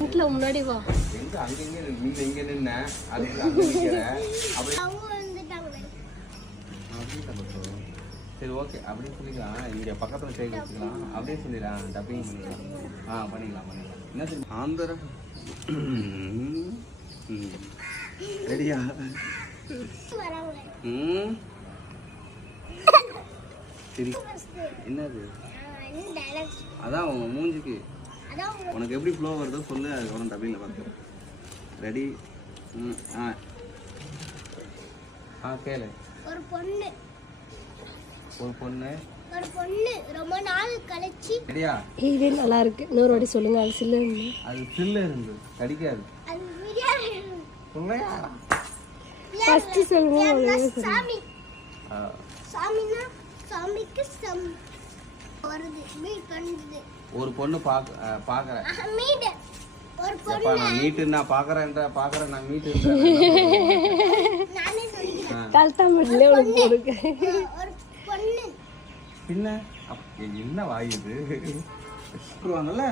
வீட்ல முன்னாடி வா. எங்க அங்க இங்க நின்ன அதுக்கு அங்க நிக்கிற அப்படி அவங்க வந்துட்டாங்க. சரி ஓகே அப்படியே சொல்லிக்கலாம். இங்க பக்கத்துல ஸ்டேஜ் வச்சுக்கலாம். அப்படியே சொல்லிடலாம். டப்பிங் பண்ணிக்கலாம். பண்ணிக்கலாம் என்ன தெரியும் ஆந்திர ரெடியா வராங்க. சரி என்னது டைலாக்ஸ் அதான் உங்க மூஞ்சிக்கு அதான் உனக்கு எப்படி ஃப்ளோ வருதோ சொல்லு. அதுக்கப்புறம் டப்பிங்கில் பார்த்து ரெடி. கேளு. ஒரு பொண்ணு ரொம்ப நாள் கழிச்சு ரெடியா? இது நல்லா இருக்கு. இன்னொரு வாட்டி சொல்லுங்க. அது சில்ல இருந்து. அது சில்ல இருந்து கடிக்காது. அது பிரியாணி உண்மையா? ஃபர்ஸ்ட் சொல்லுங்க. சாமி சாமினா சாமிக்கு சம் வருது மீட் பண்ணுது. ஒரு பொண்ணு பாக்குறேன். மீட் ஒரு எப்பா பொண்ணு நான் மீட்டு நான் பாக்குறேன் நான் மீட்டு நானே சொல்லிக்கிறேன். கல்தாமட்டிலே ஒரு பொண்ணு. ஒரு பொண்ணு பின்ன என்ன வாயுது சொல்லுவாங்கல்ல.